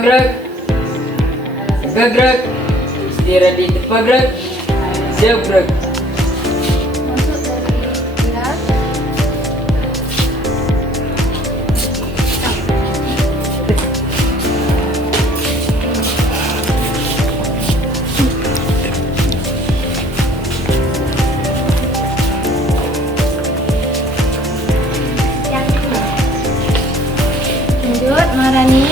gerak. Tegak gerak. Istirahat di tempat gerak. Siap gerak. Masuk dari gerak. Lanjut, Maharani.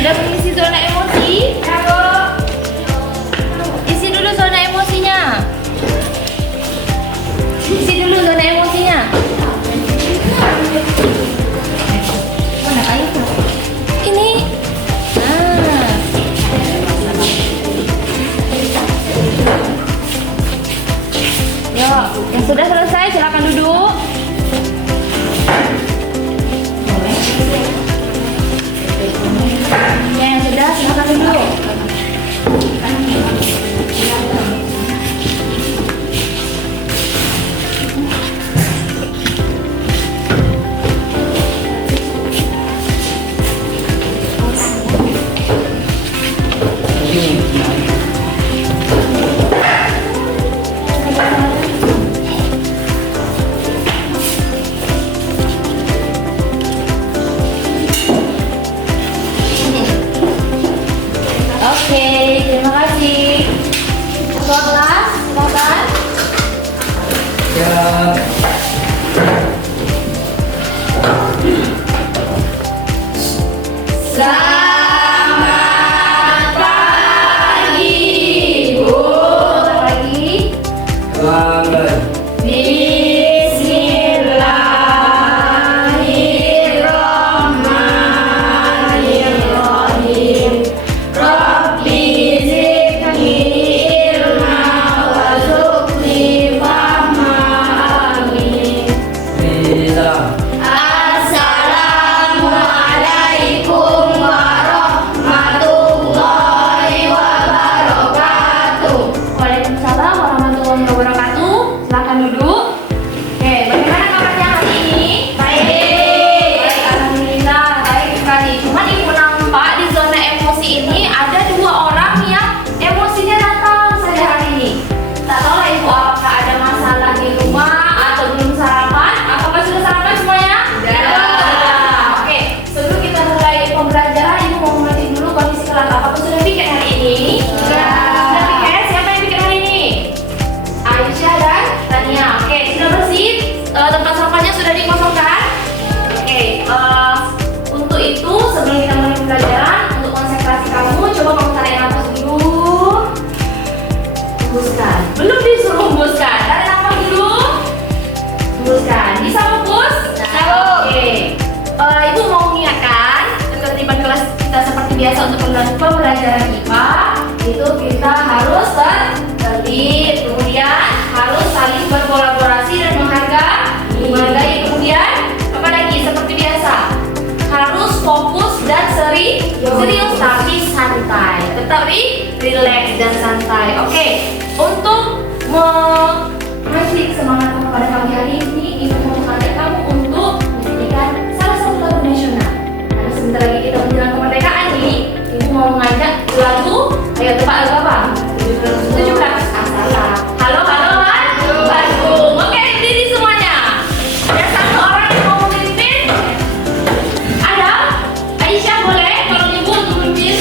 Sudah mengisi zona emosi? Isi dulu zona emosinya. Isi dulu zona emosinya. Mana kayu tuh? Ini. Nah. Yuk, yang sudah selesai silakan duduk. Ya, yang sudah silakan duduk. Oke, terima kasih. Ketua kelas, silakan. Siap. Selamat pagi, Bu. Selamat pagi. Selamat. Bismillahirrahmanirrahim. Rabbi zidni ilma warzuqni fahma. Amin. Bismillah. Assalamualaikum warahmatullahi wabarakatuh. Waalaikumsalam warahmatullahi wabarakatuh. Silakan duduk. Oke, bagaimana kabarnya hari ini? Baik. Baik, alhamdulillah. Baik sekali. Cuman ibu nampak di zona emosi ini ada dua orang yang emosinya datang saja hari ini. Tak tahu lah ibu apakah ada masalah di rumah atau belum sarapan? Apakah sudah sarapan semuanya? Sudah. Oke, sebelum kita mulai pembelajaran, ibu mau mengerti dulu kondisi kelas. Apakah sudah piket hari ini? Sudah. Sudah piket? Siapa yang piket hari ini? Aisyah dan Tania. Oke, sudah bersih. Tempat sampahnya sudah dikosongkan. Oke, untuk itu sebelum kita mulai pembelajaran, untuk konsentrasi kamu, coba kamu tarik nafas dulu. Hembuskan. Belum disuruh hembuskan. Tarik nafas dulu. Hembuskan. Bisa hembus? Oke. Ibu mau mengingatkan ketertiban kelas kita seperti biasa untuk pembelajaran IPA itu kita harus tertib, kemudian harus saling berkolaborasi dan menghargai, kemudian apa lagi seperti biasa harus fokus dan serius tapi santai, tetap relax dan santai. Oke, untuk mengasih semangat kepada pagi hari ini, ibu mau mengajak kamu untuk menjadikan salah satu lagu nasional. Karena sebentar lagi kita menjelang kemerdekaan ini, ibu mau mengajak lagu. Ayo tebak lagu apa? 17 Salah. Halo, Bandung. Oke, berdiri semuanya. Ada satu orang yang mau memimpin? Ada? Aisyah boleh? Kalau ibu untuk memimpin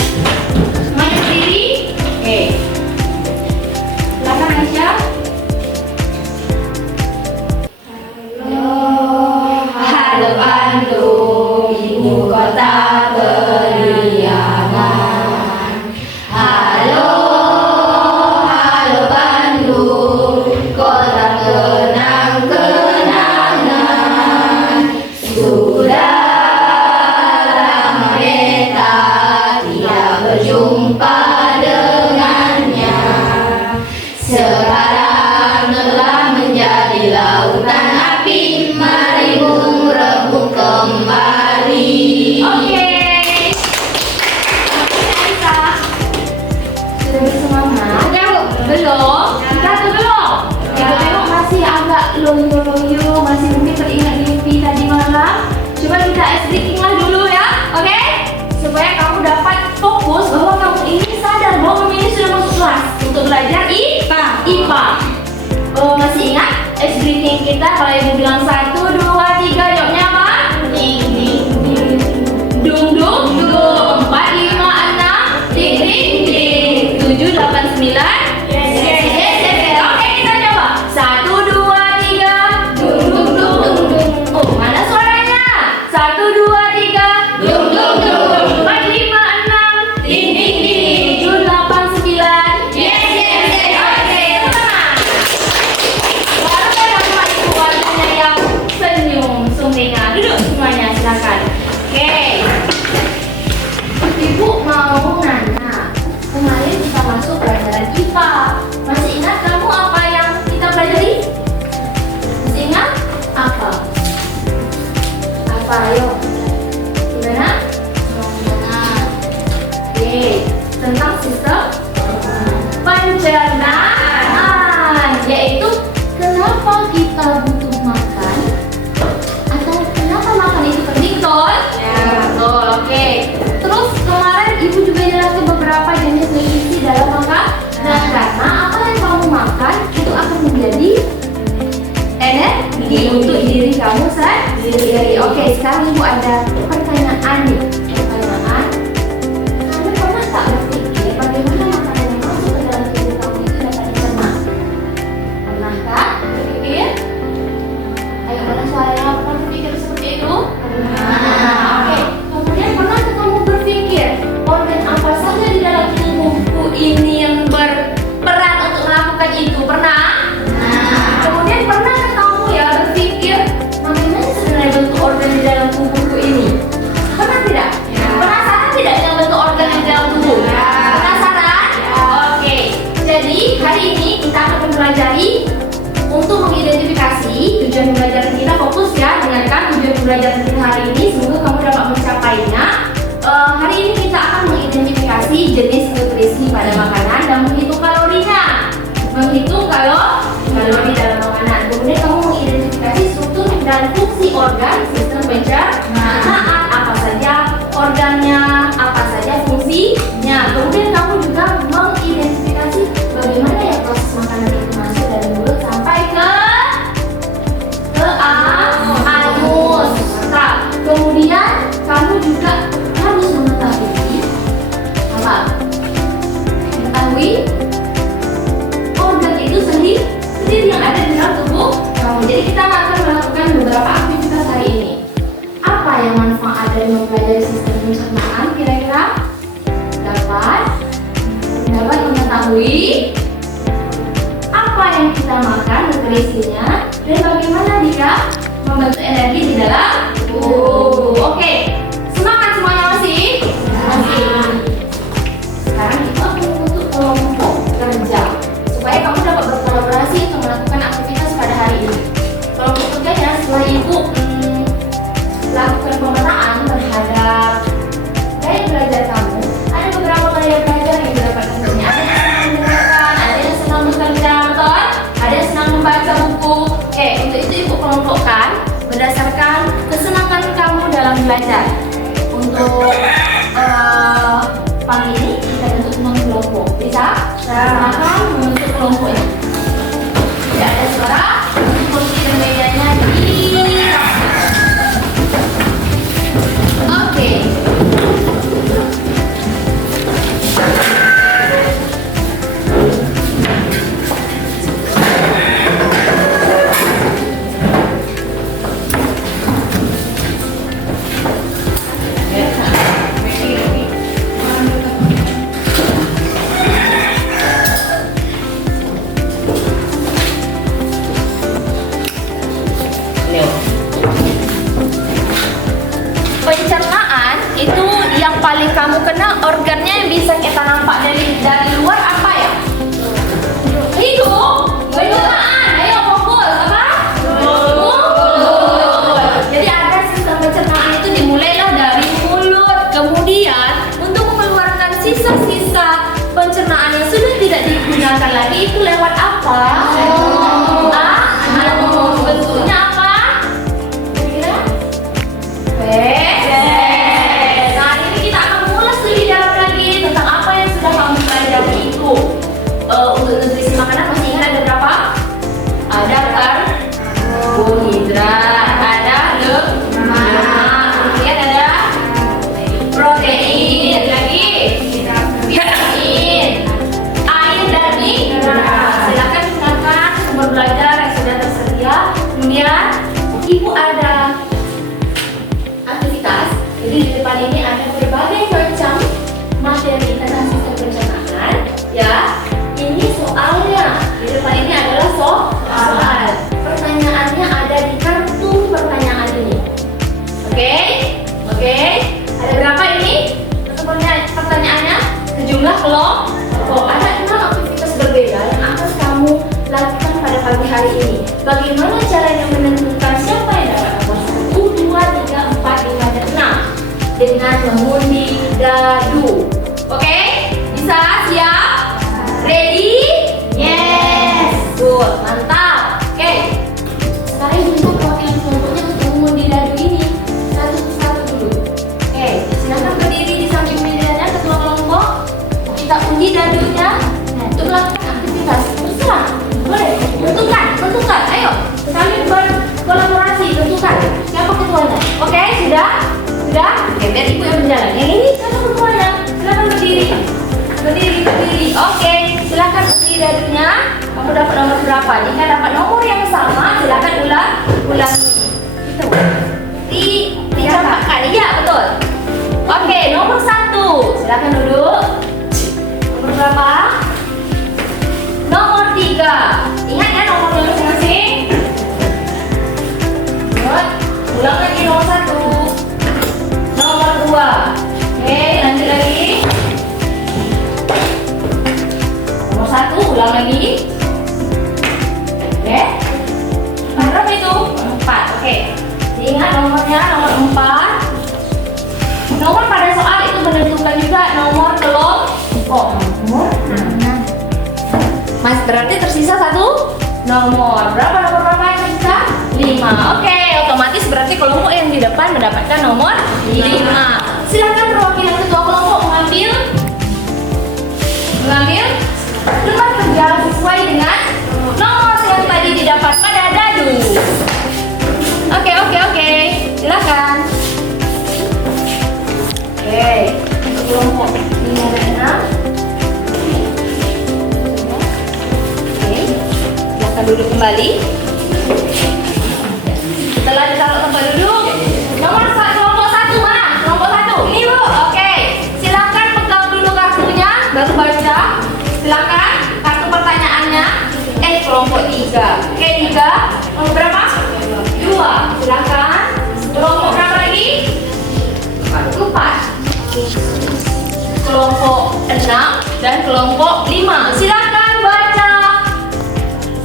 semuanya berdiri. Oke. Silakan Aisyah. Halo Bandung, ibu kota periangan. dinding kita. Kalau ibu bilang 1, 2, 3, jawabnya apa? Ding ding ding. Dung dung dung. 4, 5, 6. Ding ding ding. 7, 8, 9. Yes, yes, yes, yes. Oke, kita coba. 1, 2, 3. Dung dung dung dung dung. Oh, mana suaranya? 1, 2, 3. Dung dung dung dung. 4, 5, 6. Ding ding ding. 7, 8, 9. Yes, yes, yes. Oke, teman. Baru kan sama ibu warnanya yang senyum, sumringah. Duduk semuanya, silakan. Oke. Ibu mau nanya, kemarin kita masuk pelajaran IPA. Masih ingat kamu apa yang kita pelajari? Masih ingat? Apa? Apa? Ayo. Gimana? Oke. Tentang sistem pencernaan, yaitu kenapa kita butuh makan atau kenapa makan itu penting, betul? Ya, betul. Oke. Terus kemarin ibu juga jelaskan beberapa jenis nutrisi dalam makan. Nah, karena apa yang kamu makan itu akan menjadi energi untuk diri kamu sendiri. Oke, sekarang ibu ada pertanyaan nih. Pertanyaan, kamu pernah tak berpikir bagaimana makanan yang masuk ke dalam tubuh kamu itu dapat dicerna? Pernah kan berpikir? Ayo, mana suaranya? Pernah berpikir seperti itu? Nah, oke. Kemudian pernah kamu berpikir organ apa saja di dalam tubuhku ini yang berperan untuk melakukan itu? Pernah? Kemudian pernah kamu ya berpikir bagaimana sebenarnya bentuk organ di dalam tubuhku ini? Pernah tidak? Penasaran tidak dengan bentuk organ yang di dalam tubuh? Penasaran? Oke. Jadi hari ini kita akan mempelajari untuk mengidentifikasi tujuan pembelajaran kita. Fokus ya, dengarkan tujuan pembelajaran kita hari ini. Semoga kamu dapat mencapainya. Hari ini kita akan mengidentifikasi jenis nutrisi pada makanan dan menghitung kalorinya. Menghitung kalori dalam makanan. Kemudian kamu mengidentifikasi struktur dan fungsi organ sistem pencernaan. Apa saja organnya, apa saja fungsinya. Kemudian kamu juga mengidentifikasi bagaimana ya proses makanan itu masuk dari mulut sampai ke anus. Nah, kemudian kamu juga harus mengetahui apa? Mengetahui organ itu sendiri yang ada di dalam tubuh kamu. Jadi kita akan melakukan beberapa aktivitas hari ini. Apa yang manfaat dari mempelajari sistem pencernaan? Kira-kira dapat mengetahui apa yang kita makan, nutrisinya, dan bagaimana dia membantu energi di dalam tubuh. Oke, semangat semuanya masih? Masih. Sekarang kita akan membentuk kelompok kerja supaya kamu dapat berkolaborasi untuk melakukan aktivitas pada hari ini. Kelompok kerjanya setelah ibu lakukan pemetaan terhadap gaya belajar kamu, ada beberapa gaya belajar yang didapatkan tentunya. Ada yang senang mendengarkan, ada yang senang bekerja, betul? Ada yang senang membaca buku. Oke, untuk itu ibu kelompokkan berdasarkan kesenangan kamu dalam belajar. Untuk pagi ini kita bentuk kelompok. Bisa? Silakan membentuk kelompoknya. Tidak ada suara, kursi dan mejanya di oke. Pencernaan itu yang paling kamu kenal organnya yang bisa kita nampak dari luar apa ya? Hidung. Pencernaan. Ayo fokus apa? Mulut. Jadi ada sistem pencernaan itu dimulailah dari mulut. Kemudian untuk mengeluarkan sisa-sisa pencernaan yang sudah tidak digunakan lagi itu lewat apa? Anus. Bentuknya apa? Kira-kira? Nah, ini kita akan mengulas lebih dalam lagi tentang apa yang sudah kamu pelajari itu. Untuk nutrisi makanan masih ingat ada berapa? Ada karbohidrat, ada lemak, kemudian ada protein, lagi vitamin, air dan mineral. Silakan gunakan sumber belajar yang sudah tersedia. Kemudian ibu ada aktivitas. Jadi di depan ini ada berbagai macam materi tentang sistem pencernaan. Ya, ini soalnya. Di depan ini adalah soal. Pertanyaannya ada di kartu pertanyaan ini. Oke? Ada berapa ini? Pertanyaannya sejumlah kelompok. Ada 6 aktivitas berbeda yang akan kamu lakukan pada pagi hari ini. Bagaimana caranya menentukan siapa yang dapat nomor 1, 2, 3, 4, 5, dan 6? Dengan mengundi dadu. Oke? Bisa? Siap? Ready? Yes! Good, mantap. Oke. Sekarang ibu perwakilan kelompoknya untuk mengundi dadu ini satu persatu dulu. Oke, silakan berdiri di samping mejanya ketua kelompok. Kita undi dadunya untuk melakukan aktivitas. Terserah. Boleh. Tentukan. Ayo. Kami berkolaborasi. Tentukan. Siapa ketuanya? Oke, sudah? Oke, biar ibu yang berjalan. Yang ini siapa ketuanya? Silakan berdiri. Oke, silakan undi dadunya. Kamu dapat nomor berapa? Jika dapat nomor yang sama, silakan ulang. Dicatat kali. Iya, betul. Oke, nomor 1. Silakan duduk. Nomor berapa? Nomor 3. Ingat ya nomornya masing-masing. Ulang lagi nomor 1. Nomor 2. Oke, lanjut lagi. Nomor 1, ulang lagi. Oke. Berapa itu? 4. Oke. Diingat nomornya, nomor 4. Nomor pada soal itu menentukan juga nomor kelompok. Nomor 6. Mas, berarti tersisa 1 nomor. Berapa yang tersisa? 5. Oke, otomatis berarti kelompok yang di depan mendapatkan nomor 5. Silakan perwakilan ketua kelompok mengambil tempat kerja sesuai dengan nomor yang tadi didapat pada dadu. Oke. Silakan. Oke, untuk kelompok 5 dan 6. Oke, silakan duduk kembali. Setelah ditaruh tempat duduk, kelompok 1 mana? Kelompok 1. Ini Bu. Oke, silakan pegang dulu kartunya, baru baca. Silakan kartu pertanyaannya. Kelompok 3. Oke, 3. Nomor berapa? 2. Silakan. Kelompok berapa lagi? 4. Kelompok 6 dan kelompok 5. Silakan baca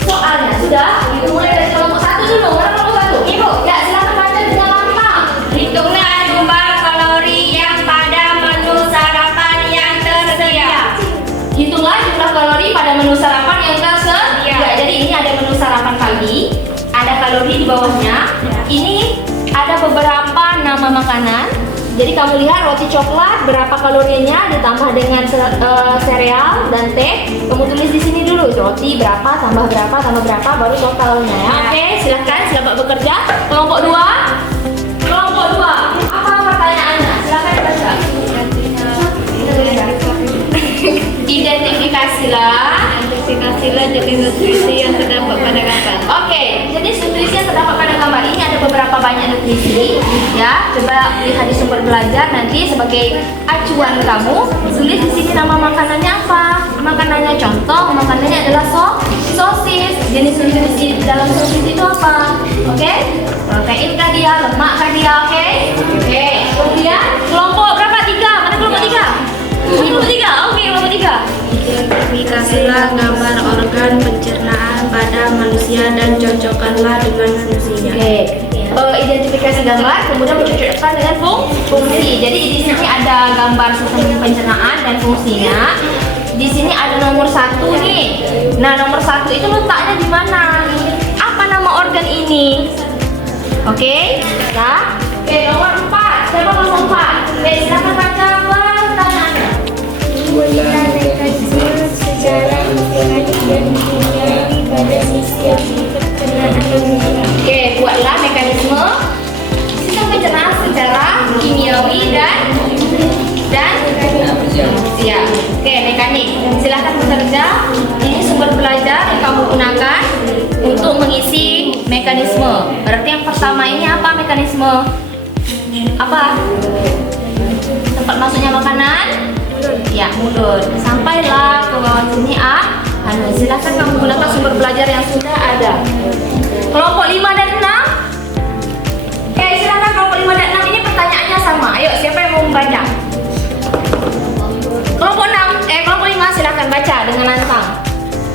soalnya. Sudah? Mulai dari kelompok 1 dulu. Mana kelompok 1? Ibu. Ya, silakan baca dengan lantang. Hitunglah jumlah kalori yang pada menu sarapan yang tersedia. Hitunglah jumlah kalori pada menu sarapan yang tersedia. Jadi ini ada menu sarapan pagi, ada kalori di bawahnya. Ini ada beberapa nama makanan. Jadi kamu lihat roti coklat berapa kalorinya ditambah dengan sereal dan teh. Kamu tulis di sini dulu roti berapa tambah berapa baru totalnya ya. Oke, silahkan selamat bekerja. Kelompok 2. Apa pertanyaannya? Silakan dibaca. Identifikasilah jenis nutrisi yang terdapat pada gambar. Oke, jadi nutrisi yang terdapat pada gambar ini ada beberapa banyak nutrisi. Ya, coba lihat di sumber belajar nanti sebagai acuan kamu. Tulis di sini nama makanannya apa. Makanannya contoh, makanannya adalah sosis. Jenis nutrisi dalam sosis itu apa? Oke, protein kah dia, lemak kah dia? Oke. Kemudian kelompok berapa? 3. Mana kelompok 3? Kelompok 3. Oke, kelompok 3. Identifikasilah gambar organ pencernaan pada manusia dan cocokkanlah dengan fungsinya. Identifikasi gambar, kemudian mencocokkan dengan fungsi. Jadi di sini ada gambar sistem pencernaan dan fungsinya. Di sini ada nomor 1 nih. Nah, nomor 1 itu letaknya di mana? Apa nama organ ini? Oke, ya. Nomor 4. Siapa nomor 4? Silakan baca pertanyaannya. Buatlah mekanisme secara mekanik dan kimiawi pada sistem pencernaan manusia. Buatlah mengisi mekanisme. Berarti yang pertama ini apa mekanisme? Apa? Tempat masuknya makanan? Ya, mulut. Sampailah ke bawah sini silakan kamu gunakan sumber belajar yang sudah ada. Kelompok 5 dan 6. Silakan kelompok 5 dan 6 ini pertanyaannya sama. Ayo, siapa yang mau membaca? Kelompok 5 silakan baca dengan lantang.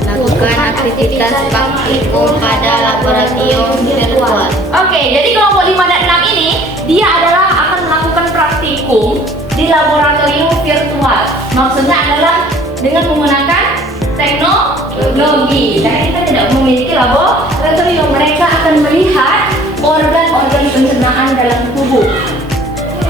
Lakukan aktivitas praktikum pada laboratorium virtual. Oke, jadi kelompok 5 dan 6 ini dia adalah akan melakukan praktikum di laboratorium virtual. Maksudnya adalah dengan menggunakan teknologi. Dan kita tidak memiliki laboratorium. Mereka akan melihat organ-organ pencernaan dalam tubuh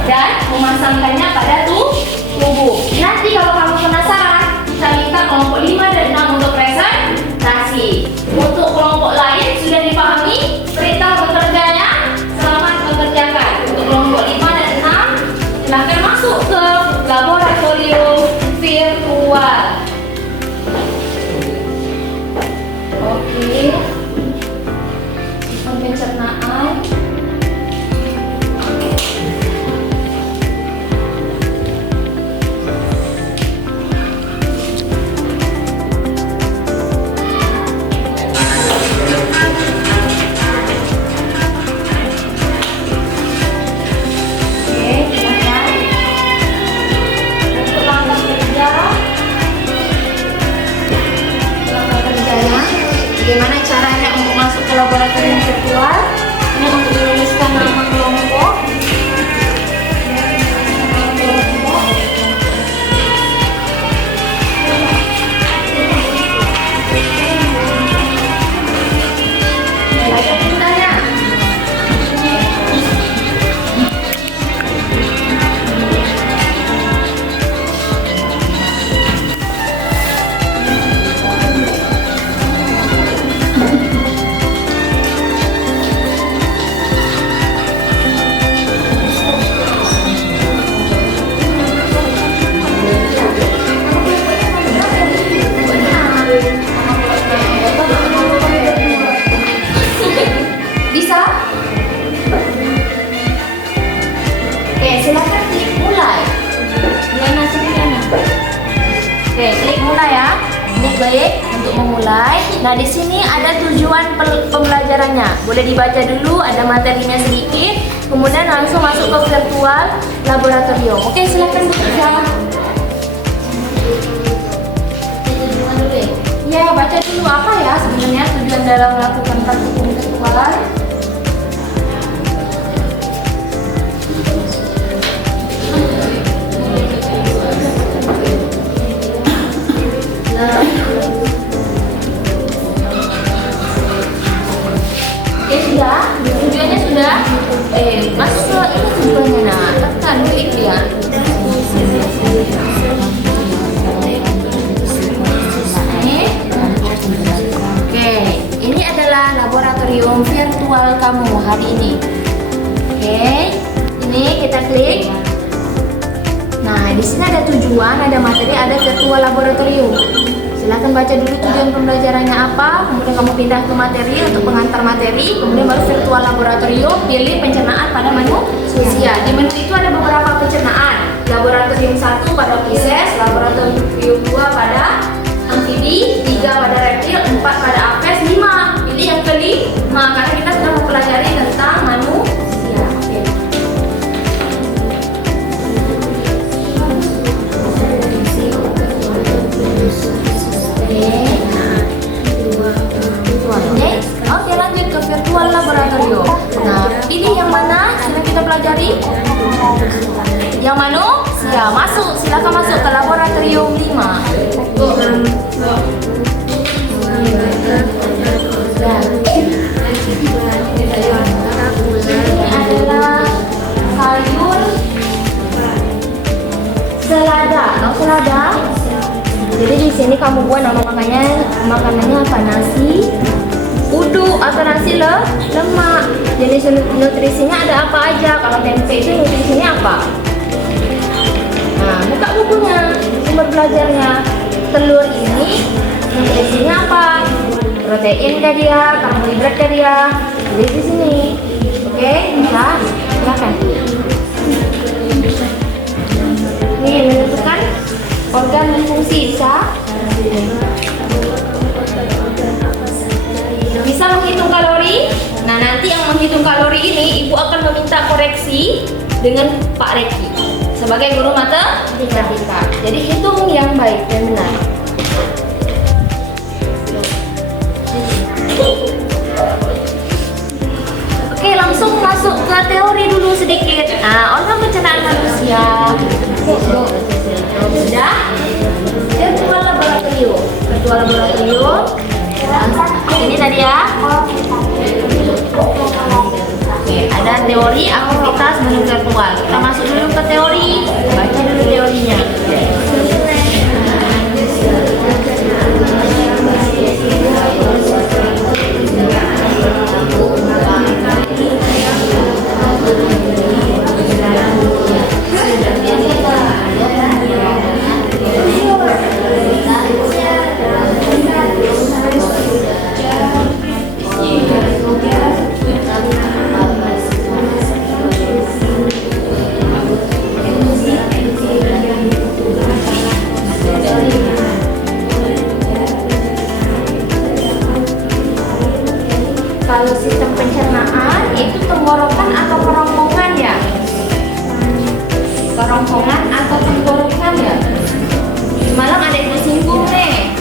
dan memasangkannya pada tubuh. Nanti kalau kamu penasaran, kita minta kelompok 5 dan 6 untuk presentasi. Untuk kelompok lain sudah dipahami perintah bekerjanya, selamat mengerjakan. Untuk kelompok 5 dan 6 silahkan masuk ke laboratorium virtual. Oke, sistem pencernaan. Bagaimana caranya untuk masuk ke laboratorium virtual? Ini untuk menuliskan nama kelompok. Baca perintahnya. Bisa? Oke, silakan klik mulai. Diana, sini Diana. Oke, klik mulai ya. Ini baik untuk memulai. Nah, di sini ada tujuan pembelajarannya. Boleh dibaca dulu, ada materinya sedikit. Kemudian langsung masuk ke virtual laboratorium. Oke, silakan bekerja. Ya, baca dulu apa ya sebenarnya tujuan dalam melakukan praktikum virtual. Oke, sudah? Tujuannya sudah? Masuk ini tujuannya, nah, tekan klik ya. Oke, ini adalah laboratorium virtual kamu hari ini. Oke, ini kita klik. Nah, di sini ada tujuan, ada materi, ada virtual laboratorium. Silakan baca dulu tujuan pembelajarannya apa, kemudian kamu pindah ke materi untuk pengantar materi, kemudian baru virtual laboratorium, pilih pencernaan pada manusia. Di menu itu ada beberapa pencernaan. Laboratorium 1 pada Pisces, laboratorium 2 pada amfibi, 3 pada reptil, 4 pada apes, 5. Pilih yang kelima karena kita sudah mempelajari tentang manusia. Oke, lanjut ke virtual laboratorium. Nah, pilih yang mana sudah kita pelajari? Yang manusia. Masuk, silakan masuk ke laboratorium 5. Ini adalah sayur selada. Tahu selada? Jadi di sini kamu buat nama makanannya apa? Nasi uduk atau nasi lemak. Jenis nutrisinya ada apa aja? Kalau tempe itu nutrisinya apa? Nah, buka bukunya, sumber belajarnya. Telur ini nutrisinya apa? protein kah dia, karbohidrat kah dia. Jadi di sini. Oke, bisa. Silakan. Nih, menentukan organ dan fungsi bisa. Bisa menghitung kalori. Nah, nanti yang menghitung kalori ini Ibu akan meminta koreksi dengan Pak Reki sebagai guru matematika. Jadi hitung yang baik dan benar. Oke, langsung masuk ke teori dulu sedikit. Nah, organ pencernaan manusia. Sudah? Virtual laboratorium. Virtual laboratorium. Ini tadi ya. Oke, ada teori, aktivitas, menu virtual. Kita masuk dulu ke teori. Baca dulu teorinya. Kalau sistem pencernaan itu tenggorokan atau kerongkongan ya? Kerongkongan atau tenggorokan ya? Semalam ada ibu singgung nih.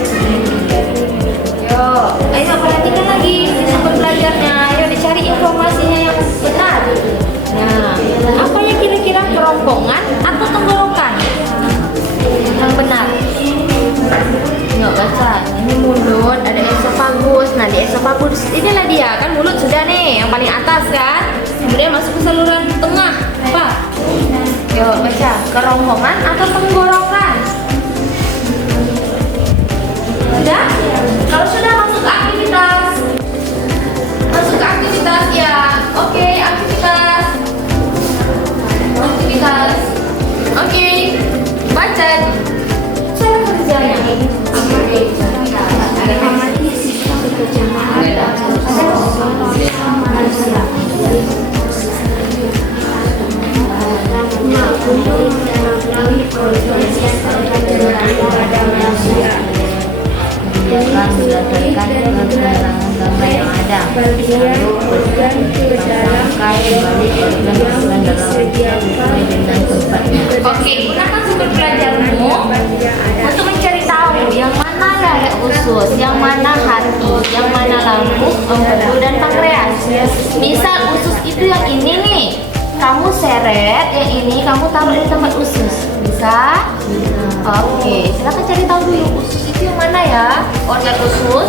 Yo, ayo perhatikan lagi sumber belajarnya. Ayo dicari informasinya yang benar. Nah, apa yang kira-kira kerongkongan atau tenggorokan? Yang benar. Nggak baca. Ini mulut, ada esofagus. Nah, di esofagus inilah dia kan, mulut sudah nih yang paling atas kan. Kemudian masuk ke saluran tengah. Apa? Yuk baca. Kerongkongan atau tenggorokan? Sudah? Kalau sudah masuk ke aktivitas. Masuk ke aktivitas ya. Oke, aktivitas. Aktivitas. Oke. Baca. Cara kerjanya. Amati sistem pencernaan manusia. Untuk melalui proses pencernaan pada manusia. Berdasarkan gambar yang ada, lalu organ ke dalam organ disediakan dengan tempatnya. Oke, gunakan sumber belajarmu untuk mencari tahu yang mana dada usus, yang mana hati, yang mana lambung, empedu dan pankreas. Misal usus itu yang ini nih, kamu seret, yang ini kamu taruh di tempat usus. Bisa? Oke, silakan cari tahu dulu usus itu yang mana ya, organ usus.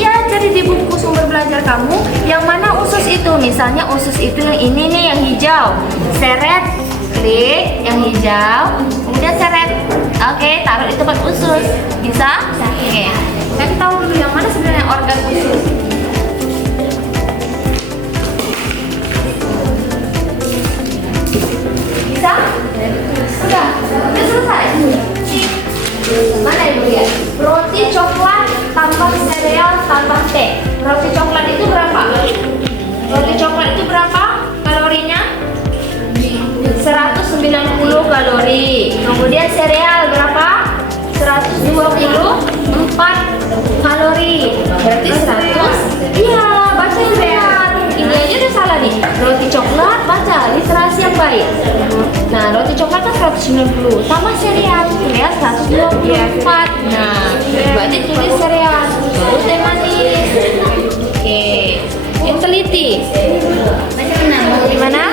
Ya, cari di buku sumber belajar kamu yang mana usus itu. Misalnya usus itu yang ini nih, yang hijau. Seret, klik yang hijau, kemudian seret. Oke, taruh di tempat usus. Bisa? Oke, cari tahu dulu yang mana sebenarnya organ usus. Bisa? Udah selesai. Mana ibu lihat? Roti coklat tanpa sereal tanpa teh. Roti coklat itu berapa? Roti coklat itu berapa kalorinya? 190 kalori. Kemudian sereal berapa? 124 kalori. Berarti 100. Iya, baca yang benar. Ini aja udah salah nih. Roti coklat, baca literasi yang baik. Nah, roti coklat kan 190 tambah sereal 124. Nah, berarti tulis sereal baru teh manis. Oke, yang teliti. Gimana?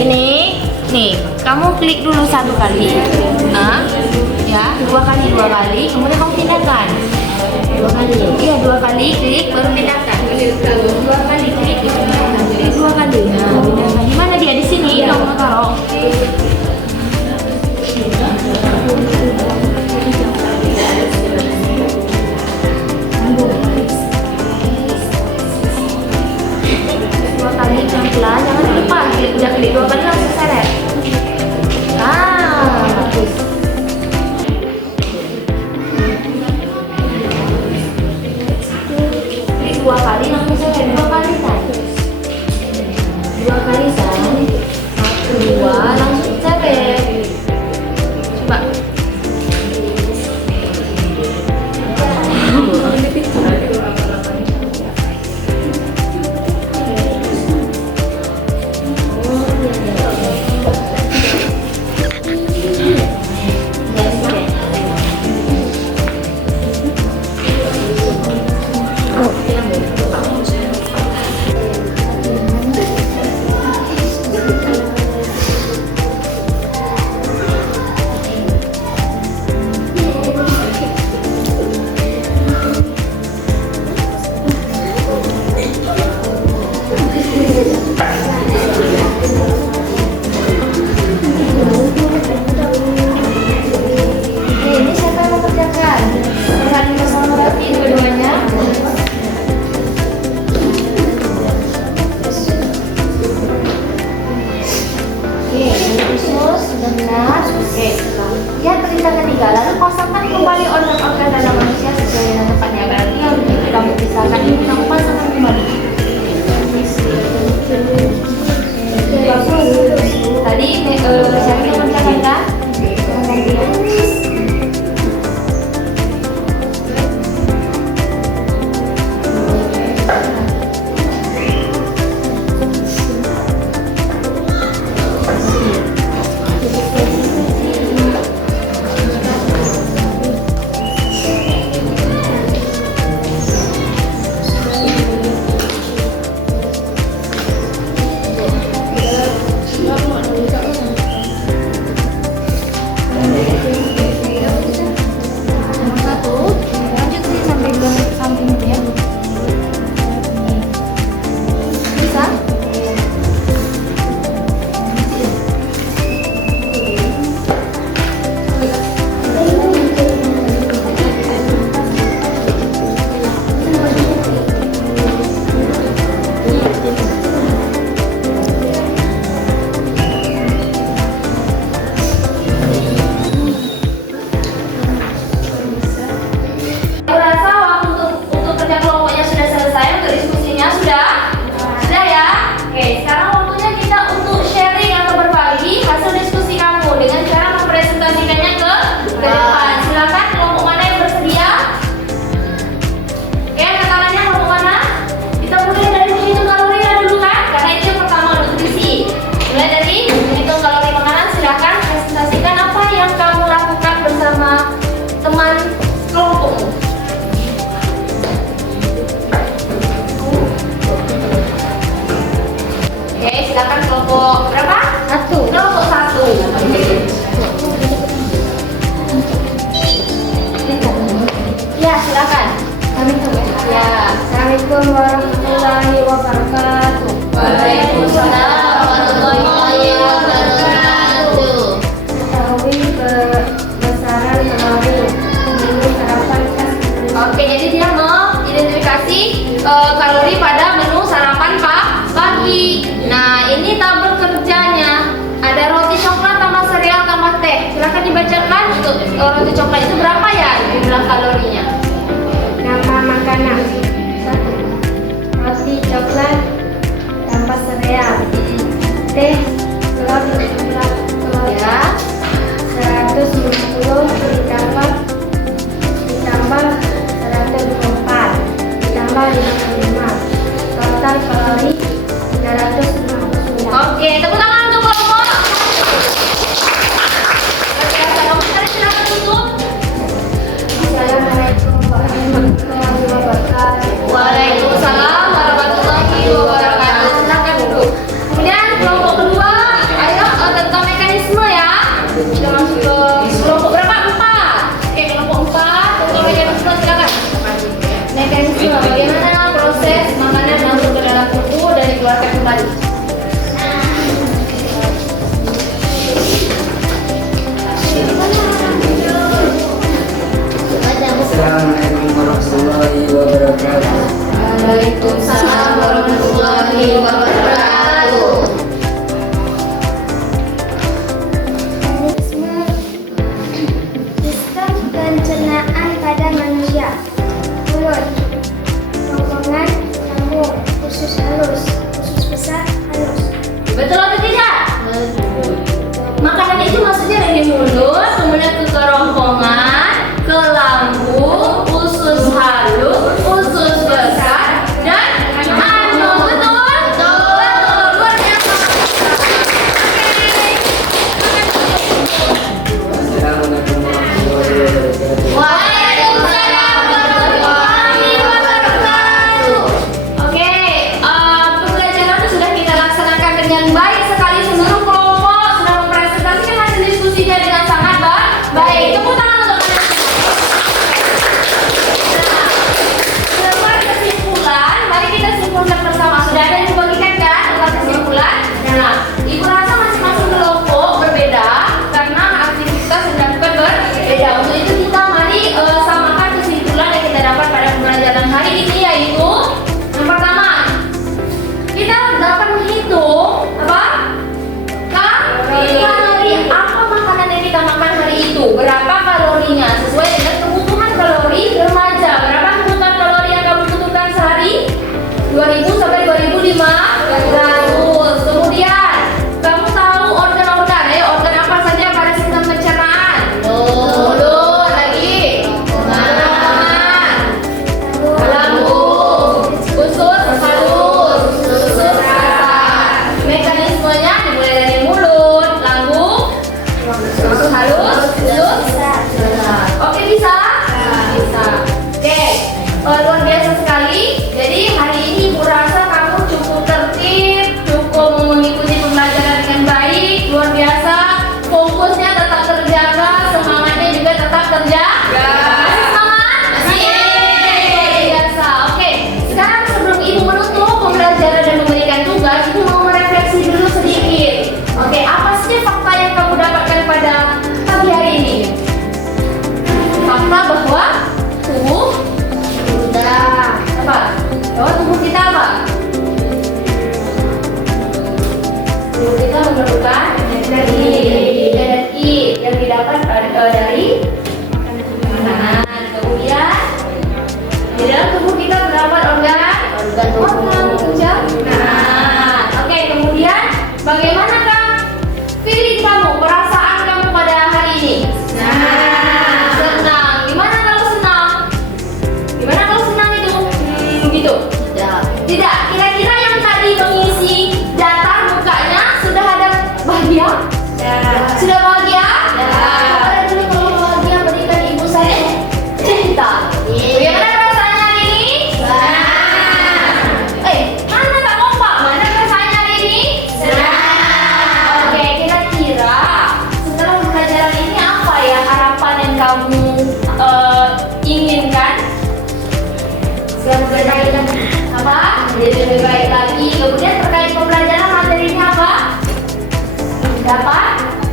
Ini nih, kamu klik dulu satu kali. Ya, dua kali, kemudian kamu pindahkan. Dua kali. Iya, dua kali klik baru pindahkan. Dua kali klik, dua kali. Nah, pindahkan. Di mana dia? Di sini kamu taruh. Dua kali pelan-pelan, jangan lupa klik dua kali langsung seret. Bagus. Assalamualaikum warahmatullahi wabarakatuh. Waalaikumsalam warahmatullahi wabarakatuh. Ketahui kebesaran kalori menu sarapan khas Indonesia. Oke, jadi dia mengidentifikasi kalori pada menu sarapan pagi. Nah, ini tabel kerjanya. Ada roti coklat tambah sereal tambah teh. Silakan dibacakan untuk roti coklat itu berapa ya jumlah kalorinya? Nama makanan: 1. Roti coklat tanpa sereal. Teh telur coklat telur Ya. 150 ditambah 124 ditambah 55. Total kalori 359. Oke, tepuk tangan untuk kelompok. Silakan tutup. Assalamualaikum warahmatullahi wabarakatuh. Waalaikumsalam warahmatullahi wabarakatuh. Silakan duduk. Kemudian kelompok kedua, ayo tentang mekanisme ya. Kita masuk ke kelompok berapa? 4. Oke, kelompok 4 tentang mekanisme silakan. Mekanisme bagaimana proses makanan masuk ke dalam tubuh dan dikeluarkan kembali. Assalamualaikum warahmatullahi wabarakatuh. Waalaikumsalam warahmatullahi wabarakatuh. Sistem pencernaan pada manusia: mulut, kerongkongan, lambung, usus halus, usus besar halus. Betul atau tidak? Makanan itu maksudnya dari mulut, kemudian ke kerongkongan, ke lambung, usus halus, usus besar, dan ano. Betul? Betul. Luar biasa. Assalamualaikum warahmatullahi wabarakatuh. Waalaikumsalam warahmatullahi wabarakatuh. Oke, pembelajaran sudah kita laksanakan dengan baik sekali. Seluruh kelompok sudah mempresentasikan hasil diskusinya dengan sangat baik. Tepuk tangan untuk kalian. Nah, sebagai kesimpulan, mari kita simpulkan bersama. Sudah ada yang membagikan kan tentang kesimpulan? Nah, Ibu rasa masing-masing kelompok berbeda karena aktivitas yang dilakukan berbeda. Untuk itu kita mari samakan kesimpulan yang kita dapat pada pembelajaran hari ini, yaitu yang pertama, kita dapat menghitung apa? Kalori. Apa makanan yang kita makan hari itu? Berapa kalorinya? Sesuai dengan kebutuhan kalori remaja. Berapa kebutuhan kalori yang kamu butuhkan sehari? 2000 sampai 2500. Kemudian kamu tahu organ-organ, organ apa saja pada sistem pencernaan? Mulut, lagi kerongkongan, lambung, usus halus, usus besar. Mekanismenya dimulai dari mulut, lambung, usus halus, usus besar. Oke, bisa? Bisa. Oke, luar biasa sekali. Jadi hari ini Ibu rasa kamu cukup tertib, cukup mengikuti pembelajaran dengan baik, luar biasa. Fokusnya tetap terjaga, semangatnya juga tetap terjaga. Masih semangat? Masih. Luar biasa. Oke, sekarang sebelum Ibu menutup pembelajaran dan memberikan tugas, Ibu mau merefleksi dulu sedikit. Oke, apa sih fakta yang kamu dapatkan pada pagi hari ini? Fakta bahwa tubuh apa? Bahwa tubuh kita apa? Tubuh kita memerlukan energi yang didapat dari makanan. Kemudian di dalam tubuh kita terdapat organ pencernaan. Oke, kemudian bagaimanakah feeling kamu, perasaan kamu pada hari ini? Senang. Gimana kalau senang? Gimana kalau senang itu? Gitu. Tidak. Kira-kira yang tadi mengisi data mukanya sudah ada bahagia? Sudah bahagia? Ada dulu kalau bahagia berikan ibu saya cerita. Bagaimana perasaannya hari ini? jadi lebih baik lagi. Kemudian terkait pembelajaran materinya apa? Dapat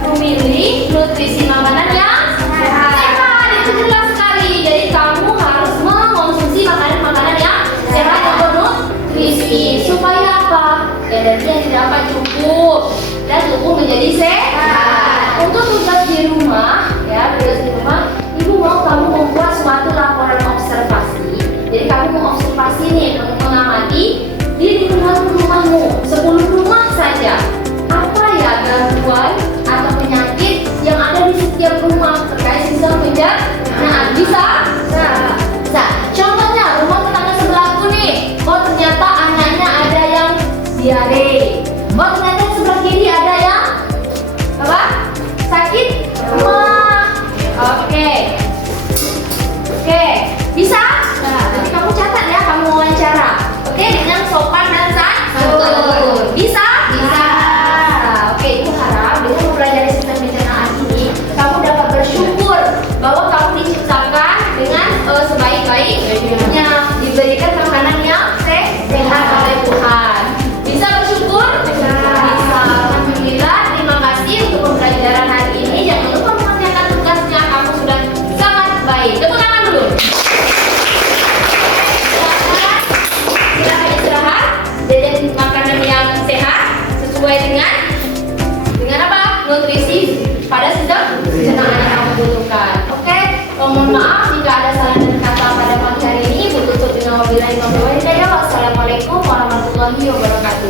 memilih nutrisi makanan yang sehat. Itu jelas sekali. Jadi kamu harus mengonsumsi makanan-makanan yang sehat dan bernutrisi. Supaya apa? Energi yang didapat cukup dan tubuh menjadi sehat. Untuk tugas di rumah, ya, tugas di rumah, ibu mau kamu membuat suatu laporan observasi. Jadi kamu mengobservasi nih, mengamati di lingkungan rumahmu, 10 rumah saja. Apa ya gangguan atau penyakit yang ada di setiap rumah terkait sistem pencernaan? Bisa? Bisa. Contohnya rumah tetangga sebelahku nih, oh ternyata anaknya ada yang diare. Oh ternyata yang sebelah kiri ada yang apa? Sakit mah. Oke, bisa? Nanti kamu catat ya, kamu wawancara. Oke, dengan sopan dan santun. Bisa? Bisa. Oke, ibu harap dengan mempelajari sistem pencernaan ini, kamu dapat bersyukur bahwa kamu diciptakan dengan sebaik-baiknya, diberikan makanan yang sehat oleh Tuhan. Bisa bersyukur? Bisa. Alhamdulillah, terima kasih untuk pembelajaran hari ini. Jangan lupa mengerjakan tugasnya, kamu sudah sangat baik. Tepuk tangan dulu. Silakan istirahat, jajan makanan yang sehat sesuai dengan apa? Nutrisi pada sistem pencernaan yang kamu butuhkan. Oke, mohon maaf jika ada salah dan kata pada pagi hari ini. Ibu tutup dengan wabillahi taufiq wal hidayah. Wassalamualaikum warahmatullahi wabarakatuh.